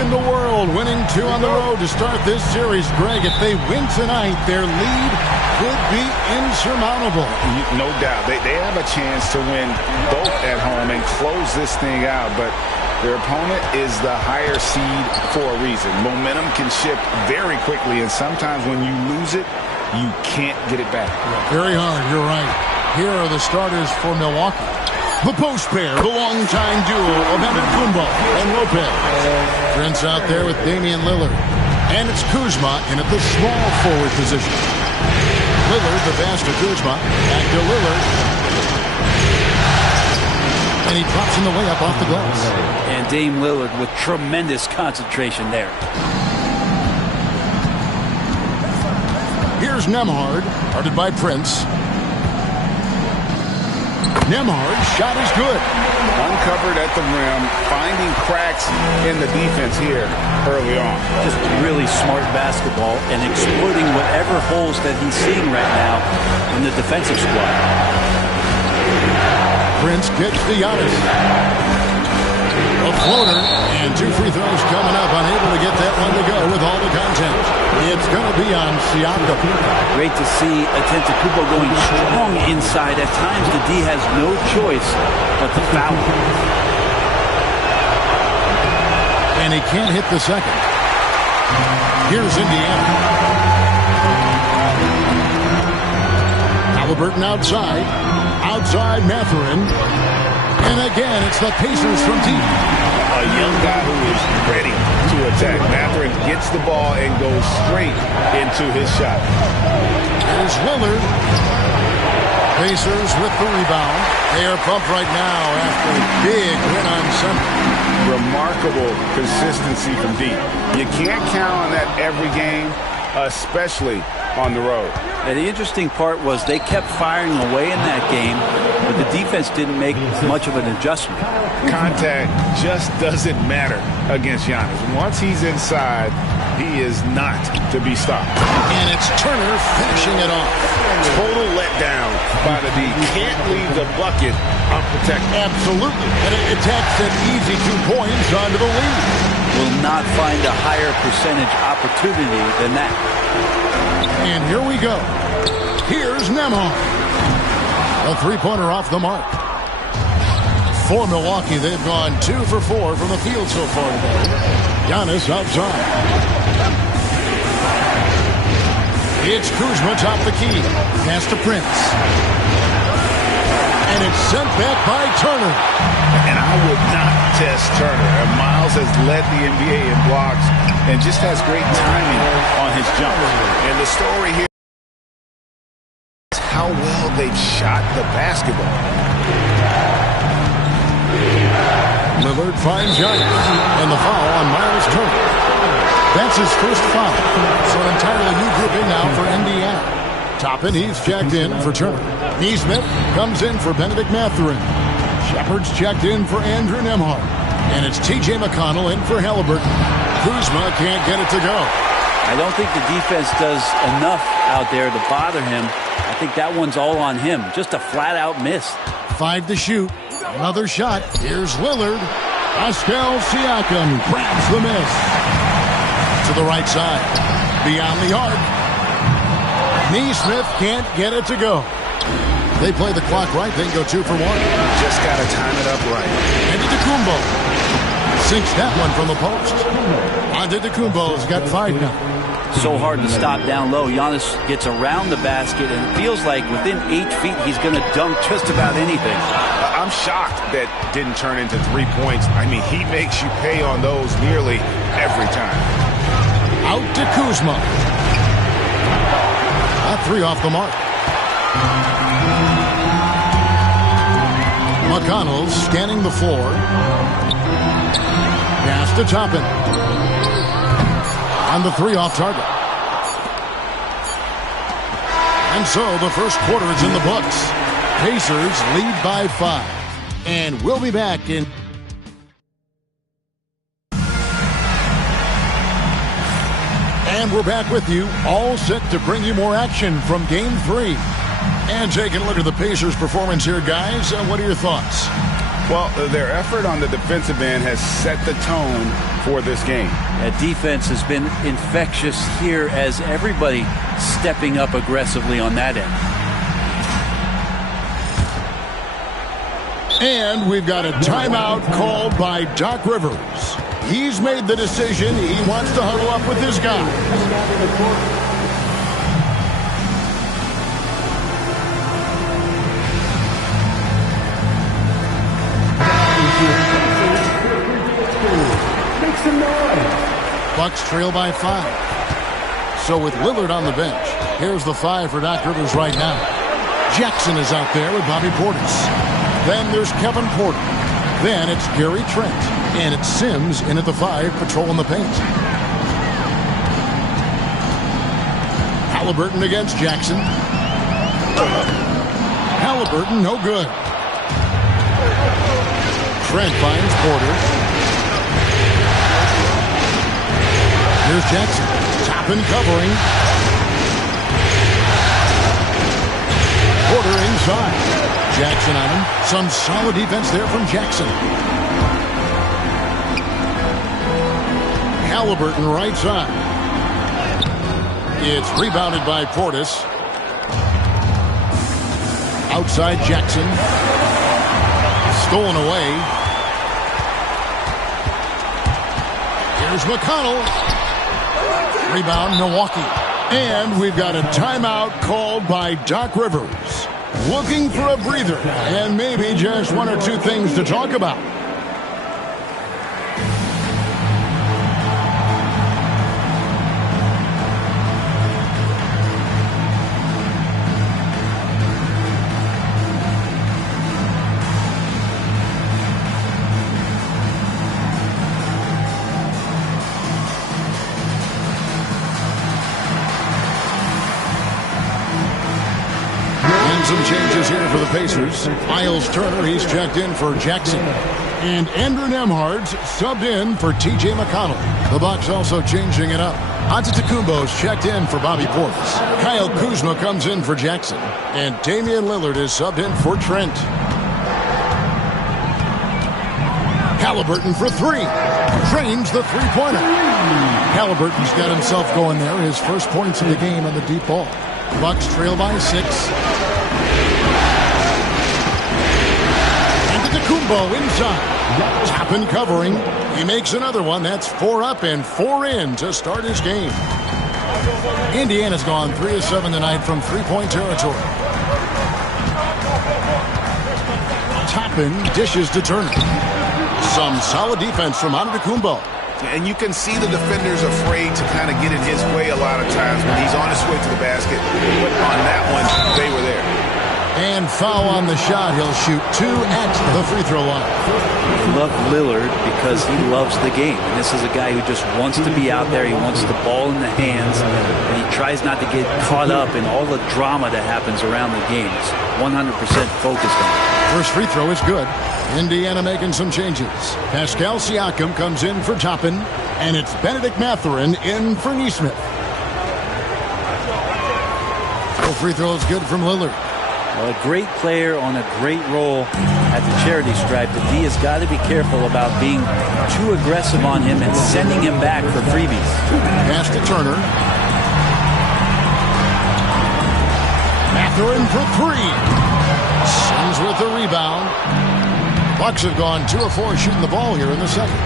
in the world, winning 2 on the road to start this series. Greg, if they win tonight, their lead could be insurmountable. No doubt. They have a chance to win both at home and close this thing out, but their opponent is the higher seed for a reason. Momentum can shift very quickly, and sometimes when you lose it, you can't get it back. Very hard, you're right. Here are the starters for Milwaukee. The post pair, the longtime duo of Antetokounmpo and Lopez. Prince out there with Damian Lillard. And it's Kuzma in at the small forward position. Lillard, the pass to Kuzma. Back to Lillard. And he drops in the layup off the glass. And Dame Lillard with tremendous concentration there. Here's Nembhard, guarded by Prince. Nembhard's shot is good. Uncovered at the rim, finding cracks in the defense here early on. Just really smart basketball and exploiting whatever holes that he's seeing right now in the defensive squad. Prince gets to Giannis. A floater, and 2 free throws coming up. Unable to get that one to go with all the content. It's going to be on Siakam. Great to see Antetokounmpo going strong inside. At times, the D has no choice but to foul. And he can't hit the second. Here's Indiana. Halliburton outside. Outside Mathurin. And again, it's the Pacers from deep. A young guy who is ready to attack. Mathurin gets the ball and goes straight into his shot. There's Lillard. Pacers with the rebound. They are pumped right now after a big win on Sunday. Remarkable consistency from deep. You can't count on that every game, especially on the road. And the interesting part was they kept firing away in that game, but the defense didn't make much of an adjustment. Contact just doesn't matter against Giannis. Once he's inside, he is not to be stopped. And it's Turner finishing it off. Total letdown by the D. Can't leave the bucket unprotected. Absolutely. And it takes an easy 2 points onto the lead. Will not find a higher percentage opportunity than that. And here we go. Here's Nembhard. A 3-pointer off the mark. For Milwaukee, they've gone 2 for 4 from the field so far today. Giannis outside. It's Kuzma top the key. Pass to Prince. And it's sent back by Turner. And I would not test Turner. And Miles has led the NBA in blocks and just has great timing on his jump. And the story here is how well they've shot the basketball. Lillard finds Giannis. And the foul on Miles Turner. That's his first foul. So an entirely new grouping now for Indiana. Toppin, he's checked in for Turner. Neesmith comes in for Benedict Mathurin. Shepard's checked in for Andrew Nembhard. And it's T.J. McConnell in for Halliburton. Kuzma can't get it to go. I don't think the defense does enough out there to bother him. I think that one's all on him. Just a flat-out miss. 5 to shoot. Another shot. Here's Lillard. Pascal Siakam grabs the miss. To the right side. Beyond the arc. Neesmith can't get it to go. They play the clock right. They can go 2 for 1. Just got to time it up right. Antetokounmpo sinks that one from the post. Antetokounmpo's got 5 now. So hard to stop down low. Giannis gets around the basket and it feels like within 8 feet he's going to dunk just about anything. I'm shocked that didn't turn into 3 points. I mean, he makes you pay on those nearly every time. Out to Kuzma. A 3 off the mark. McConnell's scanning the floor. Pass to Toppin. And the 3 off target. And so the first quarter is in the books. Pacers lead by 5. And we'll be back in... And we're back with you, all set to bring you more action from Game 3. And taking a look at the Pacers' performance here, guys. What are your thoughts? Well, their effort on the defensive end has set the tone for this game. That defense has been infectious here as everybody stepping up aggressively on that end. And we've got a timeout called by Doc Rivers. He's made the decision. He wants to huddle up with his guys. Bucks trail by 5. So with Lillard on the bench, here's the 5 for Doc Rivers right now. Jackson is out there with Bobby Portis. Then there's Kevin Porter. Then it's Gary Trent. And it's Sims in at the 5, patrolling the paint. Halliburton against Jackson. Halliburton, no good. Trent finds Porter. Here's Jackson. Top and covering. Porter inside. Jackson on him. Some solid defense there from Jackson. Halliburton right side. It's rebounded by Portis. Outside Jackson. Stolen away. Here's McConnell. Rebound, Milwaukee. And we've got a timeout called by Doc Rivers. Looking for a breather and maybe just one or two things to talk about. Some changes here for the Pacers. Miles Turner, he's checked in for Jackson. And Andrew Nembhard's subbed in for T.J. McConnell. The Bucks also changing it up. Antetokounmpo's checked in for Bobby Portis. Kyle Kuzma comes in for Jackson. And Damian Lillard is subbed in for Trent. Halliburton for 3. Drains the three-pointer. Halliburton's got himself going there. His first points of the game on the deep ball. Bucks trail by 6. Kumbo inside. Top and covering. He makes another one. That's 4 up and 4 in to start his game. Indiana's gone 3 of 7 tonight from three-point territory. Toppin dishes to Turner. Some solid defense from Antetokounmpo. And you can see the defenders afraid to kind of get in his way a lot of times when he's on his way to the basket. But on that one, they were there. And foul on the shot. He'll shoot 2 at the free throw line. I love Lillard because he loves the game. And this is a guy who just wants to be out there. He wants the ball in the hands. And he tries not to get caught up in all the drama that happens around the game. He's 100% focused on it. First free throw is good. Indiana making some changes. Pascal Siakam comes in for Toppin. And it's Benedict Mathurin in for Nesmith. No free throw is good from Lillard. Well, a great player on a great role at the charity stripe. The D has got to be careful about being too aggressive on him and sending him back for freebies. Pass to Turner. Mathurin for 3. Suns with the rebound. Bucks have gone 2 of 4 shooting the ball here in the second.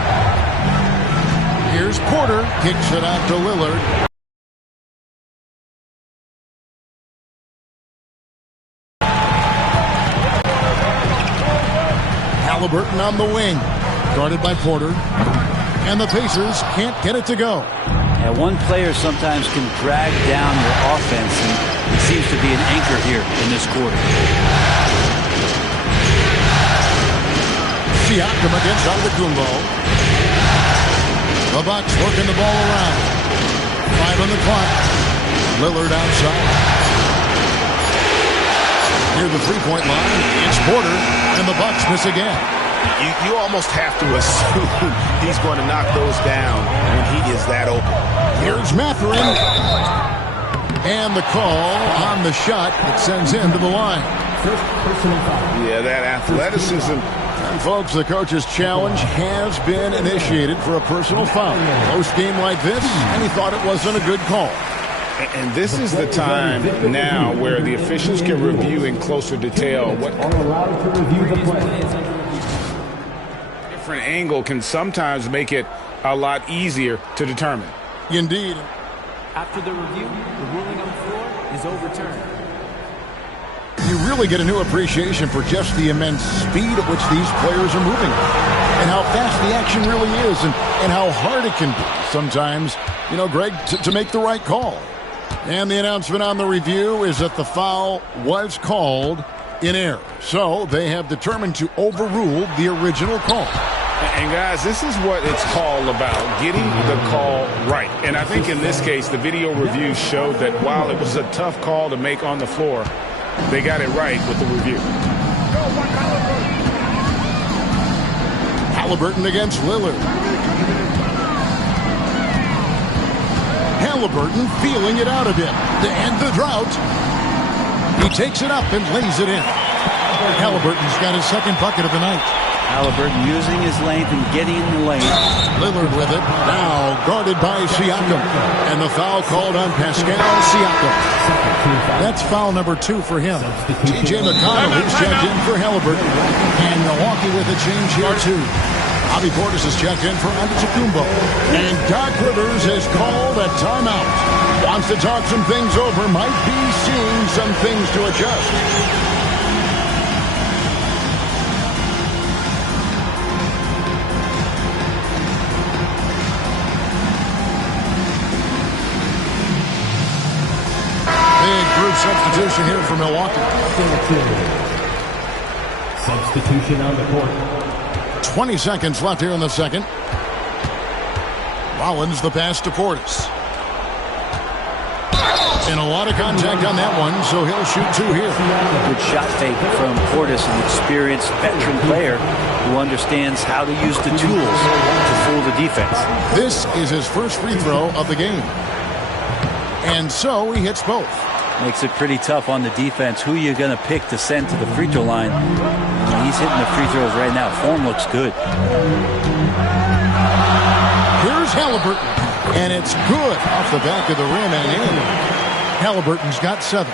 Here's Porter. Kicks it out to Lillard. Halliburton on the wing, guarded by Porter, and the Pacers can't get it to go. Yeah, one player sometimes can drag down your offense, and he seems to be an anchor here in this quarter. Siakam against Antetokounmpo. The Bucks working the ball around. 5 on the clock. Lillard outside. Near the three-point line, it's Porter, and the Bucks miss again. You almost have to assume he's going to knock those down when he is that open. Here's Mathurin. And the call on the shot that sends him to the line. Yeah, that athleticism And folks, the coach's challenge has been initiated for a personal foul. Close game like this, and he thought it wasn't a good call. And this is the time now where the officials can review in closer detail what different angle can sometimes make it a lot easier to determine. Indeed. After the review, the ruling on the floor is overturned. You really get a new appreciation for just the immense speed at which these players are moving and how fast the action really is and how hard it can be sometimes, you know, Greg, to make the right call. And the announcement on the review is that the foul was called in error. So they have determined to overrule the original call. And guys, this is what it's called about, getting the call right. And I think in this case, the video review showed that while it was a tough call to make on the floor, they got it right with the review. Halliburton against Lillard. Halliburton feeling it out of him to end the drought. He takes it up and lays it in. Halliburton's got his second bucket of the night. Halliburton using his length and getting in the lane. Lillard with it. Now guarded by Siakam. And the foul called on Pascal Siakam. That's foul number 2 for him. T.J. McConnell is checked in for Halliburton. And Milwaukee with a change here too. Bobby Portis is checked in for Antetokounmpo. And Doc Rivers has called a timeout. Wants to talk some things over. Might be seeing some things to adjust. Big group substitution here for Milwaukee. Substitution on the court. 20 seconds left here in the second. Rollins the pass to Portis. And a lot of contact on that one, so he'll shoot 2 here. Good shot fake from Portis, an experienced veteran player who understands how to use the tools to fool the defense. This is his first free throw of the game. And so he hits both. Makes it pretty tough on the defense. Who you're going to pick to send to the free throw line. He's hitting the free throws right now. Form looks good. Here's Halliburton. And it's good off the back of the rim and in. Halliburton's got 7.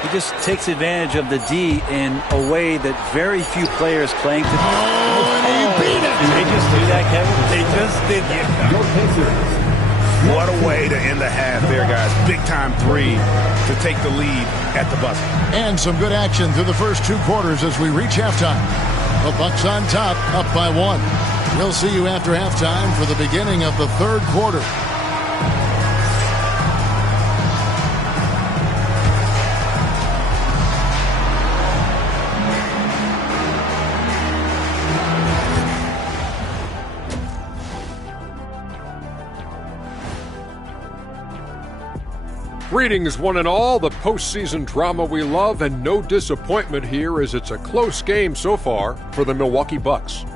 He just takes advantage of the D in a way that very few players playing to. Oh, and he beat it. Did they just do that, Kevin? They just did that. What a way to end the half there, guys. Big time 3 to take the lead at the buzzer. And some good action through the first 2 quarters as we reach halftime. The Bucks on top, up by 1. We'll see you after halftime for the beginning of the 3rd quarter. Greetings, one and all. The postseason drama we love, and no disappointment here as it's a close game so far for the Milwaukee Bucks.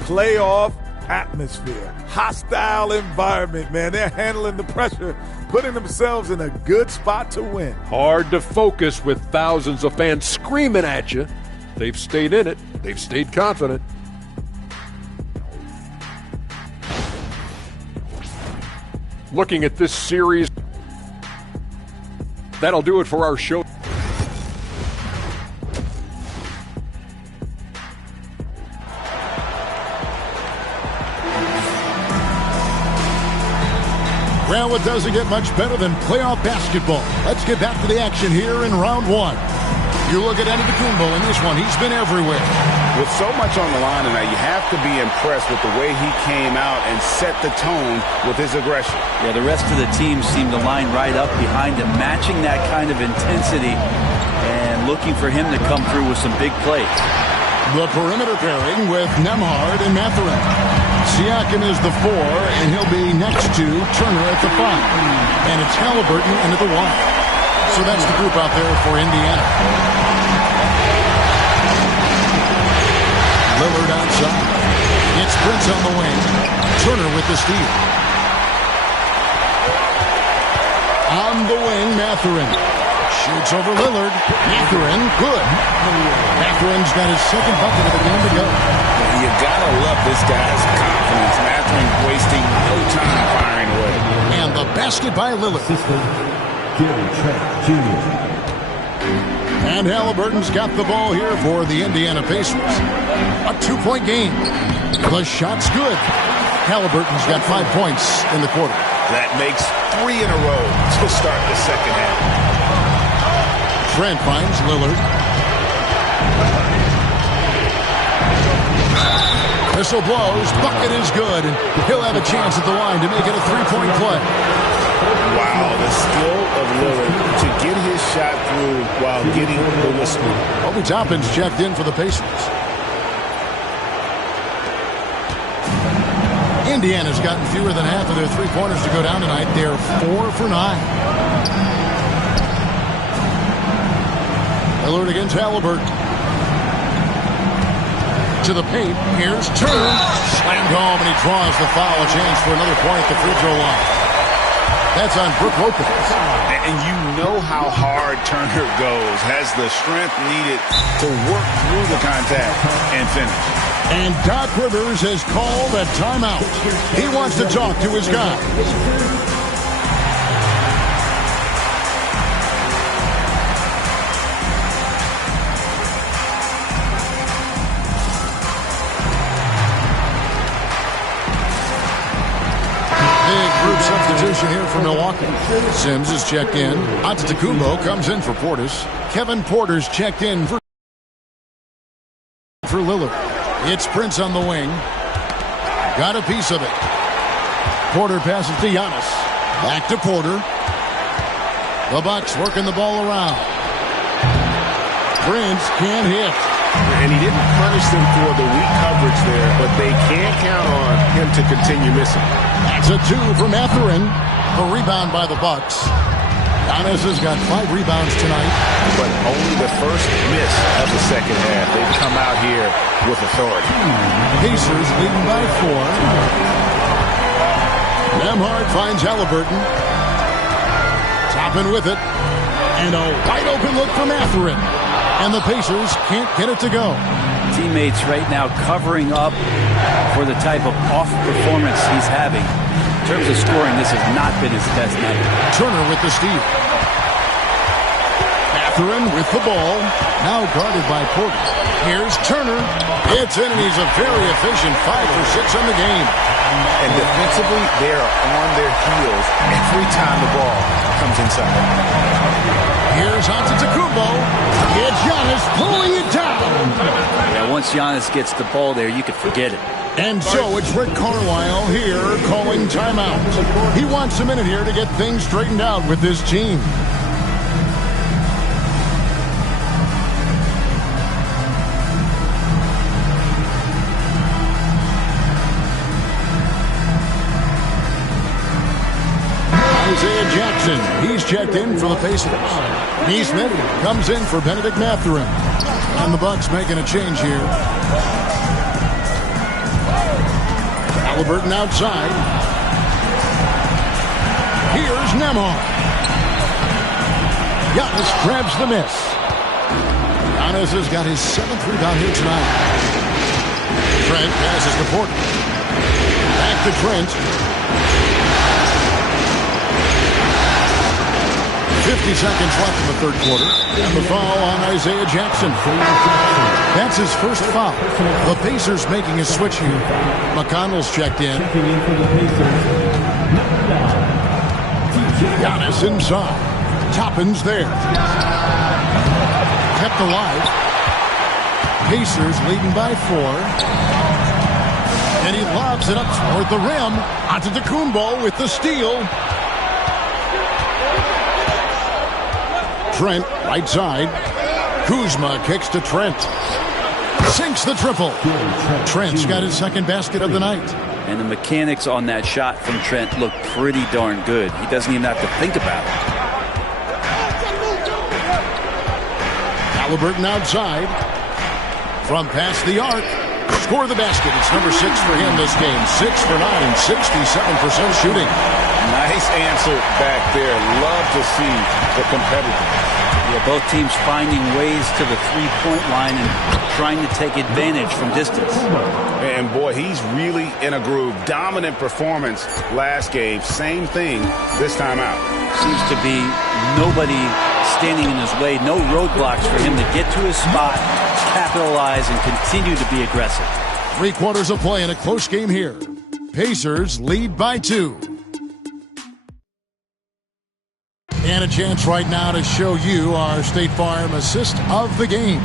Playoff atmosphere, hostile environment, man. They're handling the pressure, putting themselves in a good spot to win. Hard to focus with thousands of fans screaming at you. They've stayed in it. They've stayed confident. Looking at this series, that'll do it for our show. Well, it doesn't get much better than playoff basketball. Let's get back to the action here in round 1. You look at Antetokounmpo in this one. He's been everywhere. With so much on the line tonight, you have to be impressed with the way he came out and set the tone with his aggression. Yeah, the rest of the team seemed to line right up behind him, matching that kind of intensity and looking for him to come through with some big plays. The perimeter pairing with Nembhard and Mathurin. Siakam is the 4, and he'll be next to Turner at the 5. And it's Halliburton into the 1. So that's the group out there for Indiana. Lillard outside. It's Prince on the wing. Turner with the steal. On the wing, Mathurin. Shoots over Lillard. Mathurin, good. Mathurin's got his second bucket of the game to go. You gotta love this guy's confidence. Mathurin wasting no time firing away. And the basket by Lillard. And Halliburton's got the ball here for the Indiana Pacers. A 2-point game. The shot's good. Halliburton's got 5 points in the quarter. That makes 3 in a row to start the second half. Trent finds Lillard. Whistle blows. Bucket is good. And he'll have a chance at the line to make it a 3-point play. Wow, the skill of Lillard to get his shot through while getting the whistle. Obi Toppin's checked in for the Pacers. Indiana's gotten fewer than half of their three-pointers to go down tonight. They're 4 for 9. Lillard against Halliburton. To the paint. Here's Turner. Slammed home, and he draws the foul. A chance for another point at the free throw line. That's on Brook Lopez. And you know how hard Turner goes. Has the strength needed to work through the contact and finish. And Doc Rivers has called a timeout. He wants to talk to his guys. Substitution here for Milwaukee. Sims is checked in. Antetokounmpo comes in for Portis. Kevin Porter's checked in for Lillard. It's Prince on the wing. Got a piece of it. Porter passes to Giannis. Back to Porter. The Bucks working the ball around. Prince can't hit. And he didn't punish them for the weak coverage there, but they can't count on him to continue missing. That's a 2 for Mathurin. A rebound by the Bucks. Giannis has got 5 rebounds tonight. But only the first miss of the second half. They've come out here with authority. Pacers leading by 4. Nembhard finds Halliburton. Toppin with it. And a wide open look for Mathurin. And the Pacers can't get it to go. Teammates right now covering up for the type of off performance he's having. In terms of scoring, this has not been his best night. Turner with the steal. Mathurin with the ball. Now guarded by Porter. Here's Turner. It's in, and he's a very efficient 5 for 6 on the game. And defensively, they are on their heels every time the ball comes inside. Here's Antetokounmpo. It's Giannis pulling it down. Yeah, once Giannis gets the ball there, you can forget it. And so it's Rick Carlisle here calling timeout. He wants a minute here to get things straightened out with this team. Isaiah Jackson, he's checked in for the Pacers. Neesmith comes in for Benedict Mathurin. And the Bucks making a change here. Halliburton outside. Here's Nembhard. Giannis grabs the miss. Giannis has got his 7th rebound here tonight. Trent passes to Porter. Back to Trent. 50 seconds left in the third quarter. And the foul on Isaiah Jackson. That's his first foul. The Pacers making a switch here. McConnell's checked in. Giannis inside. Toppin's there. Kept alive. Pacers leading by 4. And he lobs it up toward the rim. Antetokounmpo with the steal. Trent, right side. Kuzma kicks to Trent. Sinks the triple. Trent's got his second basket of the night. And the mechanics on that shot from Trent look pretty darn good. He doesn't even have to think about it. Halliburton outside. From past the arc. Score the basket. It's number 6 for him this game. 6 for 9 and 67% shooting. Nice answer back there. Love to see the competitor. Yeah, both teams finding ways to the three-point line and trying to take advantage from distance. And boy, he's really in a groove. Dominant performance last game. Same thing this time out. Seems to be nobody standing in his way, no roadblocks for him to get to his spot, capitalize, and continue to be aggressive. 3 quarters of play in a close game here. Pacers lead by 2. And a chance right now to show you our State Farm assist of the game.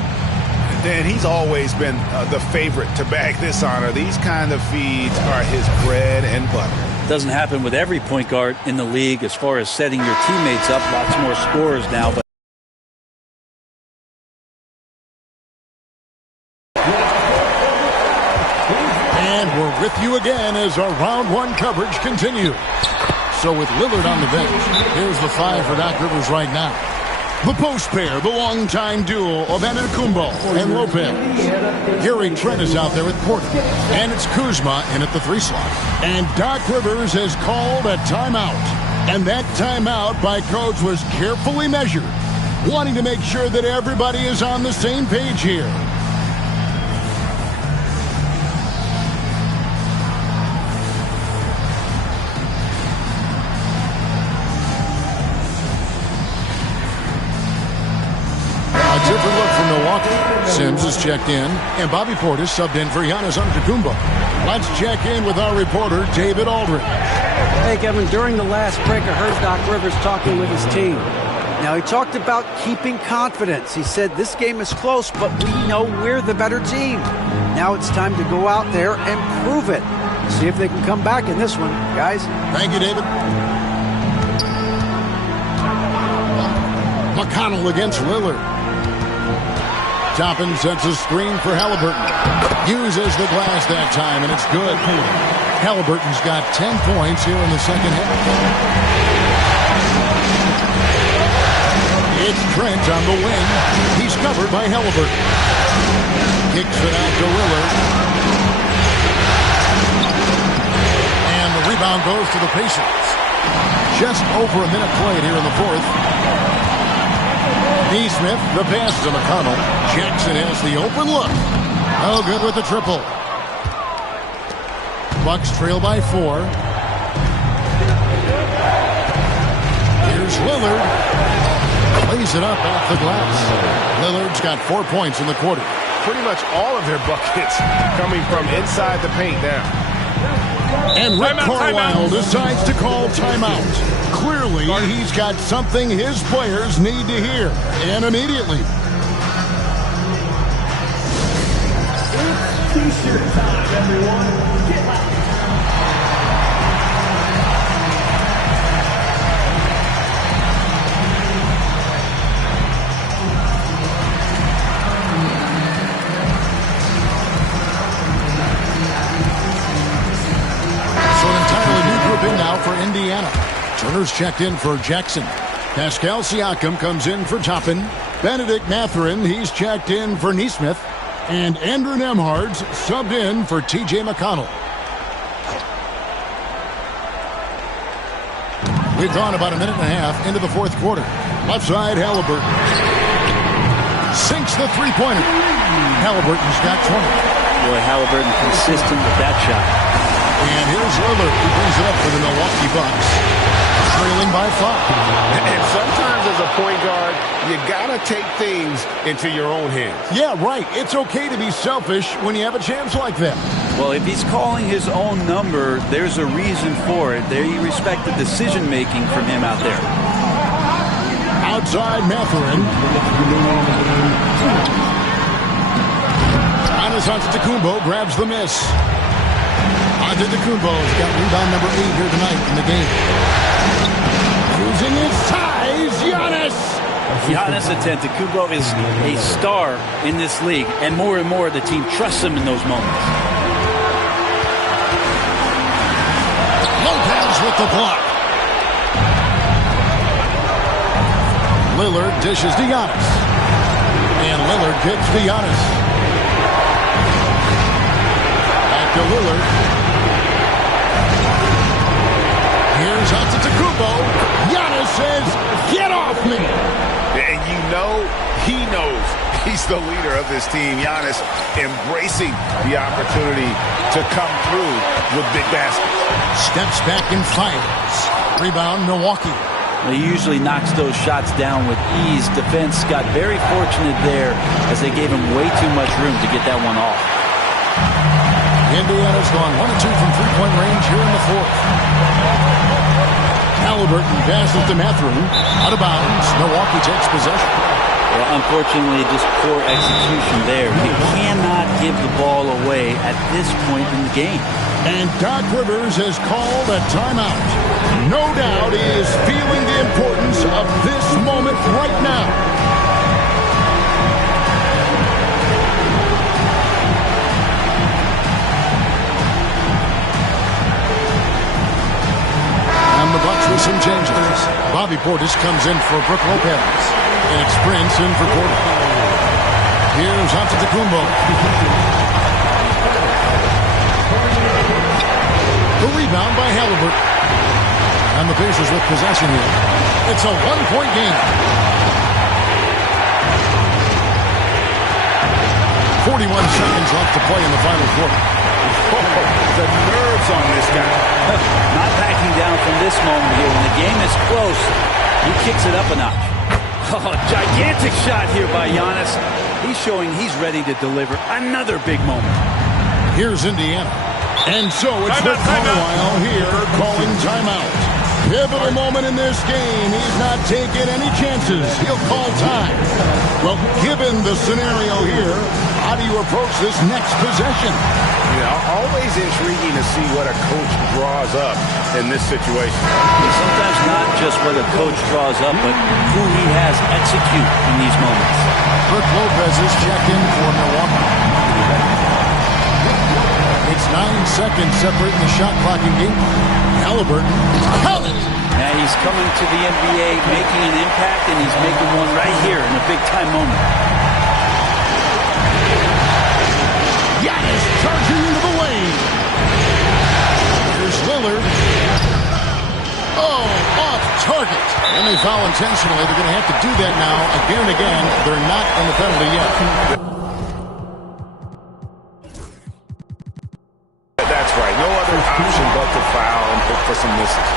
Dan, he's always been the favorite to bag this honor. These kind of feeds are his bread and butter. Doesn't happen with every point guard in the league as far as setting your teammates up. Lots more scorers now. But and we're with you again as our round 1 coverage continues. So with Lillard on the bench, here's the 5 for Doc Rivers right now. The post pair, the longtime duo of Antetokounmpo and Lopez. Gary Trent is out there at Porter. And it's Kuzma in at the 3 slot. And Doc Rivers has called a timeout. And that timeout by Coach was carefully measured, wanting to make sure that everybody is on the same page here. Different look from Milwaukee. Sims is checked in, and Bobby Portis subbed in for Giannis Antetokounmpo. Let's check in with our reporter, David Aldridge. Hey, Kevin, during the last break, I heard Doc Rivers talking with his team. Now, he talked about keeping confidence. He said this game is close, but we know we're the better team. Now it's time to go out there and prove it. See if they can come back in this one, guys. Thank you, David. McConnell against Lillard. Toppin sets a screen for Halliburton. Uses the glass that time, and it's good. Halliburton's got 10 points here in the second half. It's Trent on the wing. He's covered by Halliburton. Kicks it out to Lillard. And the rebound goes to the Pacers. Just over a minute played here in the 4th. Neesmith, the pass to McConnell. Jackson has the open look. Oh, good with the triple. Bucks trail by 4. Here's Lillard. Plays it up off the glass. Lillard's got 4 points in the quarter. Pretty much all of their buckets coming from inside the paint now. And Rick Carlisle decides to call timeout. Clearly, he's got something his players need to hear, and immediately. It's T-shirt time, everyone. Get out. So an entirely new group in now for Indiana. Turner's checked in for Jackson. Pascal Siakam comes in for Toppin. Benedict Mathurin, he's checked in for Neesmith. And Andrew Nembhard's subbed in for T.J. McConnell. We've gone about a minute and a half into the 4th quarter. Left side, Halliburton. Sinks the three-pointer. Halliburton's got 20. Boy, Halliburton consistent with that shot. And here's Lillard, who brings it up for the Milwaukee Bucks. Trailing by 5. And sometimes as a point guard, you gotta take things into your own hands. Yeah, right. It's okay to be selfish when you have a chance like that. Well, if he's calling his own number, there's a reason for it. There you respect the decision-making from him out there. Outside Mathurin. Giannis Antetokounmpo grabs the miss. Antetokounmpo's got rebound number 8 here tonight in the game. Using his size, Giannis Antetokounmpo is a star in this league, and more the team trusts him in those moments. Lopez with the block. Lillard dishes to Giannis. And Lillard kicks to Giannis. Back to Lillard. Here's Antetokounmpo. Giannis says, "Get off me!" And you know He's the leader of this team. Giannis embracing the opportunity to come through with big baskets. Steps back and fires. Rebound, Milwaukee. He usually knocks those shots down with ease. Defense got very fortunate there as they gave him way too much room to get that one off. Indiana's gone 1 of 2 from three-point range here in the fourth. Halliburton passes to Mathurin. Out of bounds. Milwaukee takes possession. Well, unfortunately, just poor execution there. You cannot give the ball away at this point in the game. And Doc Rivers has called a timeout. No doubt he is feeling the importance of this moment right now. And the Bucks with some changes. Bobby Portis comes in for Brook Lopez. And sprints in for Porter. Here's Antetokounmpo. The rebound by Halliburton. And the Pacers with possession here. It's a one-point game. 41 seconds left to play in the final quarter. Oh, the nerves on this guy. Not backing down from this moment here. When the game is close, he kicks it up a notch. Oh, gigantic shot here by Giannis. He's showing he's ready to deliver another big moment. Here's Indiana. And so it's Rick Carlisle here calling timeout. Pivotal moment in this game. He's not taking any chances. He'll call time. Well, given the scenario here, how do you approach this next possession? You know, always intriguing to see what a coach draws up in this situation. And sometimes not just what a coach draws up, but who he has execute in these moments. Brook Lopez is checked in for Milwaukee. It's 9 seconds separating the shot clock in game. Halliburton, count it! Now he's coming to the NBA, making an impact, and he's making one right here in a big-time moment. Giannis charging into the lane. Here's Lillard. Oh, off target. And they foul intentionally. They're going to have to do that now again and again. They're not in the penalty yet. That's right. No other option but to foul and look for some misses.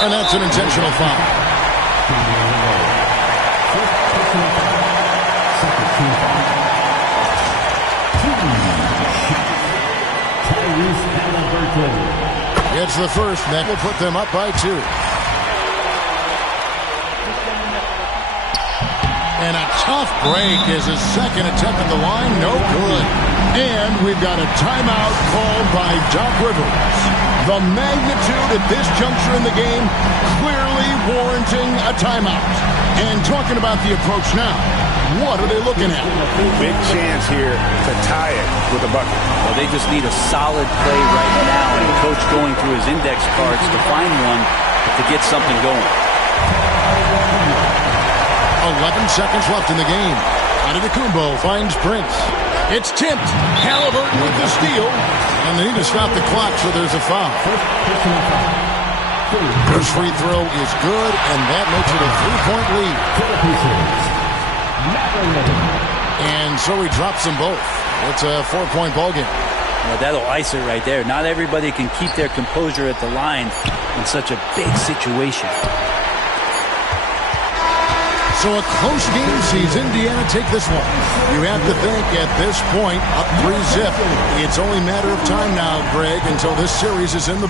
And that's an intentional foul. It's the first, and that will put them up by 2. And a tough break is his second attempt at the line. No good. And we've got a timeout called by Doc Rivers. The magnitude at this juncture in the game clearly warranting a timeout. And talking about the approach now, what are they looking at? Big chance here to tie it with a bucket. Well, they just need a solid play right now, and coach going through his index cards to find one to get something going. 11 seconds left in the game. Antetokounmpo finds Prince. It's tipped. Halliburton with the steal. And they need to stop the clock, so there's a foul. First free throw is good, and that makes it a 3-point lead. And so he drops them both. It's a 4-point ball game. Well, that'll ice it right there. Not everybody can keep their composure at the line in such a big situation. So a close game sees Indiana take this one. You have to think at this point, up 3-zip. It's only a matter of time now, Greg, until this series is in the